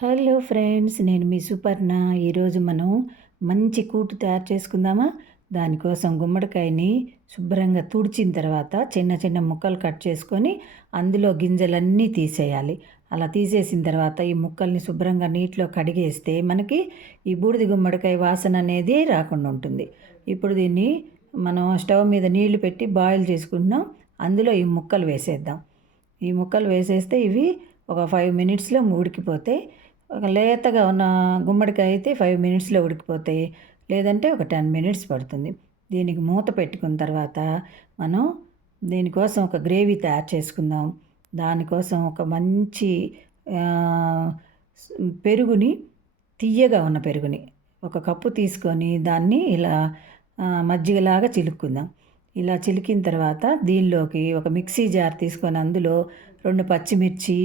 Hello friends, నేను మీ సుపర్ణ. ఈరోజు మనం మంచి కూటు తయారు చేసుకుందామా? దానికోసం గుమ్మడికాయని శుభ్రంగా తుడిచిన తర్వాత చిన్న చిన్న ముక్కలు కట్ చేసుకొని అందులో గింజలన్నీ తీసేయాలి. అలా తీసేసిన తర్వాత ఈ ముక్కల్ని శుభ్రంగా నీటిలో కడిగేస్తే మనకి ఈ బూడిద గుమ్మడికాయ వాసన అనేది రాకుండా ఉంటుంది. ఇప్పుడు దీన్ని మనం స్టవ్ మీద నీళ్లు పెట్టి బాయిల్ చేసుకుంటున్నాం. అందులో ఈ ముక్కలు వేసేద్దాం. ఈ ముక్కలు వేసేస్తే ఇవి ఒక 5 మినిట్స్లో ఉడికిపోతాయి. ఒక లేతగా ఉన్న గుమ్మడికాయ అయితే 5 మినిట్స్లో ఉడికిపోతాయి. లేదంటే ఒక 10 మినిట్స్ పడుతుంది. దీనికి మూత పెట్టుకున్న తర్వాత మనం దీనికోసం ఒక గ్రేవీ తయారు చేసుకుందాం. దానికోసం ఒక మంచి పెరుగుని, తియ్యగా ఉన్న పెరుగుని ఒక కప్పు తీసుకొని దాన్ని ఇలా మజ్జిగలాగా చిలుక్కుందాం. ఇలా చిలికిన తర్వాత దీనిలోకి ఒక మిక్సీ జార్ తీసుకొని అందులో 2 పచ్చిమిర్చి,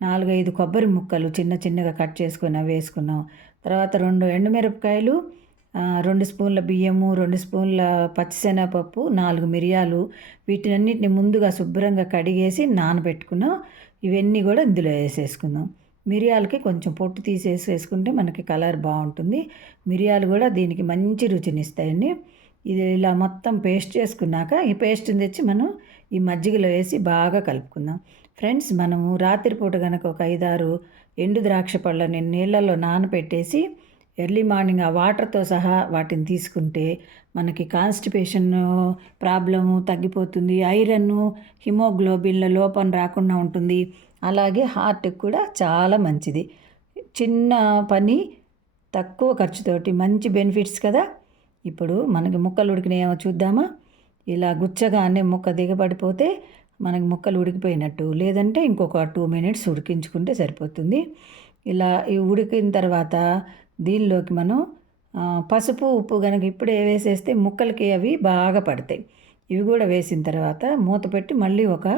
4, 5 కొబ్బరి ముక్కలు చిన్న చిన్నగా కట్ చేసుకొని అవి వేసుకున్నాం. తర్వాత 2 ఎండుమిరపకాయలు, 2 స్పూన్ల బియ్యము, 2 స్పూన్ల పచ్చిశనగపప్పు, 4 మిరియాలు, వీటినన్నిటిని ముందుగా శుభ్రంగా కడిగేసి నానబెట్టుకున్నాం. ఇవన్నీ కూడా ఇందులో వేసేసుకుందాం. మిరియాలకి కొంచెం పొట్టు తీసేసుకుంటే మనకి కలర్ బాగుంటుంది. మిరియాలు కూడా దీనికి మంచి రుచినిస్తాయండి. ఇది ఇలా మొత్తం పేస్ట్ చేసుకున్నాక ఈ పేస్ట్ని తెచ్చి మనం ఈ మజ్జిగలో వేసి బాగా కలుపుకుందాం. ఫ్రెండ్స్, మనము రాత్రిపూట కనుక ఒక 5, 6 ఎండు ద్రాక్ష పళ్ళని నీళ్ళల్లో నానబెట్టేసి ఎర్లీ మార్నింగ్ ఆ వాటర్తో సహా వాటిని తీసుకుంటే మనకి కాన్స్టిపేషన్ ప్రాబ్లము తగ్గిపోతుంది. ఐరన్, హిమోగ్లోబిన్ల లోపం రాకుండా ఉంటుంది. అలాగే హార్ట్కి కూడా చాలా మంచిది. చిన్న పని, తక్కువ ఖర్చుతోటి మంచి బెనిఫిట్స్ కదా. ఇప్పుడు మనకి ముక్కలు ఉడికినాయేమో చూద్దామా? ఇలా గుచ్చగానే ముక్క దిగబడిపోతే మనకి ముక్కలు ఉడికిపోయినట్టు. లేదంటే ఇంకొక 2 మినిట్స్ ఉడికించుకుంటే సరిపోతుంది. ఇలా ఈ ఉడికిన తర్వాత దీనిలోకి మనం పసుపు, ఉప్పు కనుక ఇప్పుడే వేసేస్తే ముక్కలకి అవి బాగా పడతాయి. ఇవి కూడా వేసిన తర్వాత మూత పెట్టి మళ్ళీ ఒక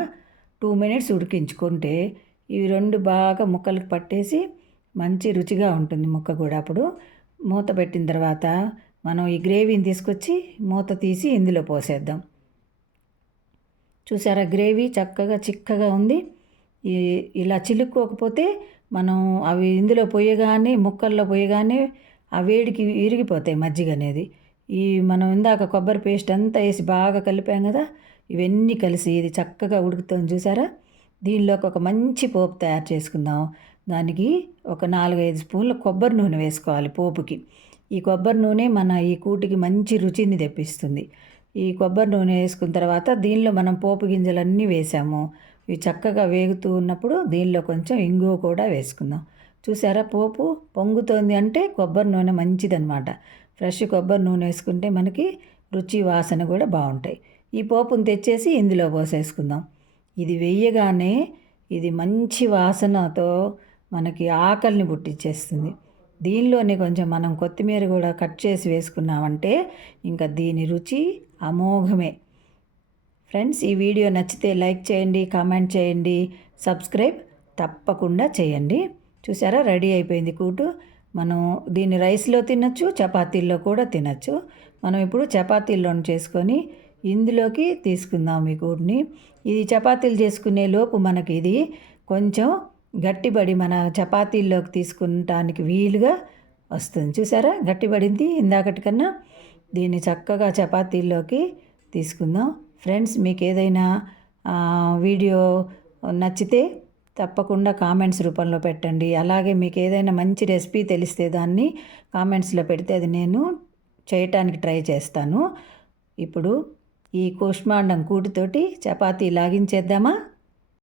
2 మినిట్స్ ఉడికించుకుంటే ఇవి 2 బాగా ముక్కలకు పట్టేసి మంచి రుచిగా ఉంటుంది ముక్క కూడా. అప్పుడు మూత పెట్టిన తర్వాత మనం ఈ గ్రేవీని తీసుకొచ్చి మూత తీసి ఇందులో పోసేద్దాం. చూసారా, గ్రేవీ చక్కగా చిక్కగా ఉంది. ఇలా చిలుక్కోకపోతే మనం అవి ఇందులో పోయగానే, ముక్కల్లో పోయగానే ఆ వేడికి విరిగిపోతాయి మజ్జిగ అనేది. మనం ఇందాక కొబ్బరి పేస్ట్ అంతా వేసి బాగా కలిపాం కదా, ఇవన్నీ కలిసి ఇది చక్కగా ఉడుకుతుంది. చూసారా, దీనిలోకి ఒక మంచి పోపు తయారు చేసుకుందాం. దానికి ఒక 4, 5 స్పూన్ల కొబ్బరి నూనె వేసుకోవాలి పోపుకి. ఈ కొబ్బరి నూనె మన ఈ కూటికి మంచి రుచిని తెప్పిస్తుంది. ఈ కొబ్బరి నూనె వేసుకున్న తర్వాత దీనిలో మనం పోపు గింజలన్నీ వేసాము. ఇవి చక్కగా వేగుతూ ఉన్నప్పుడు దీనిలో కొంచెం ఇంగువ కూడా వేసుకుందాం. చూసారా, పోపు పొంగుతోంది అంటే కొబ్బరి నూనె మంచిదన్నమాట. ఫ్రెష్ కొబ్బరి నూనె వేసుకుంటే మనకి రుచి, వాసన కూడా బాగుంటాయి. ఈ పోపును తెచ్చేసి ఇందులో పోసేసుకుందాం. ఇది వేయగానే ఇది మంచి వాసనతో మనకి ఆకలిని పుట్టించేస్తుంది. దీనిలోనే కొంచెం మనం కొత్తిమీర కూడా కట్ చేసి వేసుకున్నామంటే ఇంకా దీని రుచి అమోఘమే. ఫ్రెండ్స్, ఈ వీడియో నచ్చితే లైక్ చేయండి, కామెంట్ చేయండి, సబ్స్క్రైబ్ తప్పకుండా చేయండి. చూసారా, రెడీ అయిపోయింది కూటు. మనం దీన్ని రైస్లో తినచ్చు, చపాతీల్లో కూడా తినచ్చు. మనం ఇప్పుడు చపాతీల్లో చేసుకొని ఇందులోకి తీసుకుందాం ఈ కూటుని. ఇది చపాతీలు చేసుకునే లోపు మనకి ఇది కొంచెం గట్టిబడి మన చపాతీల్లోకి తీసుకుంటానికి వీలుగా వస్తుంది. చూసారా, గట్టిబడింది ఇందాకటి కన్నా. దీన్ని చక్కగా చపాతీల్లోకి తీసుకుందాం. ఫ్రెండ్స్, మీకు ఏదైనా వీడియో నచ్చితే తప్పకుండా కామెంట్స్ రూపంలో పెట్టండి. అలాగే మీకు ఏదైనా మంచి రెసిపీ తెలిస్తే దాన్ని కామెంట్స్లో పెడితే అది నేను చేయటానికి ట్రై చేస్తాను. ఇప్పుడు ఈ కూష్మాండం కూటితోటి చపాతీ లాగించేద్దామా?